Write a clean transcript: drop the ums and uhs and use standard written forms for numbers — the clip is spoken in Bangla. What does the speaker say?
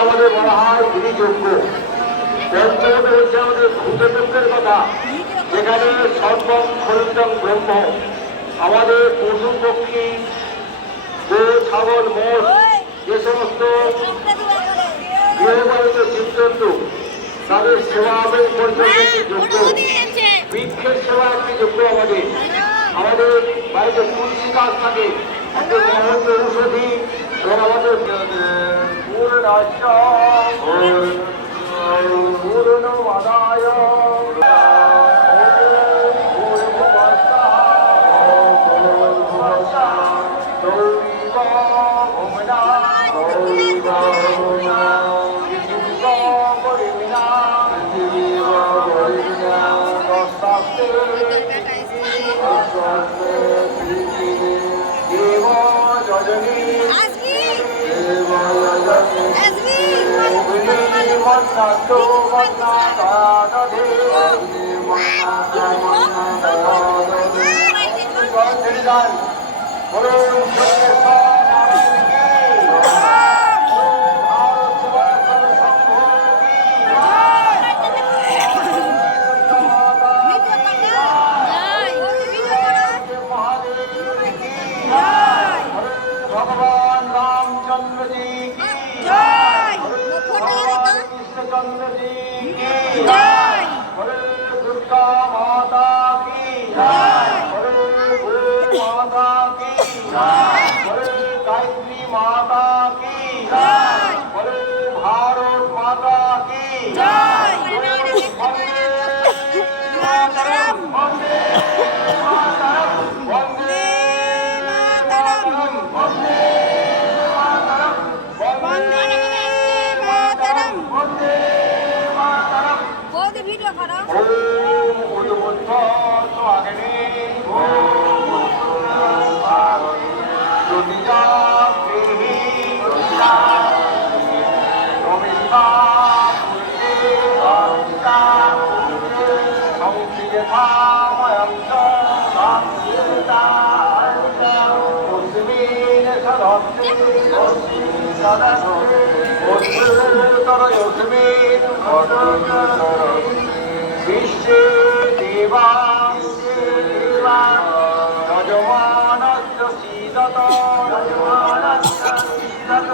আমাদের বলা হয় গিরিযজ্ঞ। পঞ্চমতে হচ্ছে আমাদের ভূতযজ্ঞের কথা, যেখানে সর্বম খনিজং ব্রহ্ম। আমাদের পশু পক্ষী, গরু ছাগল মোষ, যে সমস্ত গৃহপালিত জীবজন্তু তাদের সেবা পরিচর্যা যোগ্য। বৃক্ষের সেবা একটি যোগ্য। আমাদের বাড়িতে তুলসী গাছ থাকে, একটি মহৎ ঔষধি। এবং আমাদের পূর্ণমাদায় भगवान रामचंद्र जी की जय, भगवान कृष्णचंद्र जी की जय, हरे दुर्गा माता की जय, हरे गो माता की जय, हरे गायत्री माता की जय, हरे भारत माता की जय। वंदे मातरम, वंदे मातरम, वंदे मातरम, वंदे मातरम, वंदे मातरम, वंदे मातरम। बहुत वीडियो करो। ओम उद्बुद्धः स्वामिने, ओम ज्योतिषाप्तिः, नमिता पुरुषे अमिता पुरुषे संक्रियतामयं च संक्रियता मुस्लिमीन सदस्ते सदस्ते उत्तरयोस्मिन् विश्वे देवा यजमानस्य सीदत, यजमानस्य सीदत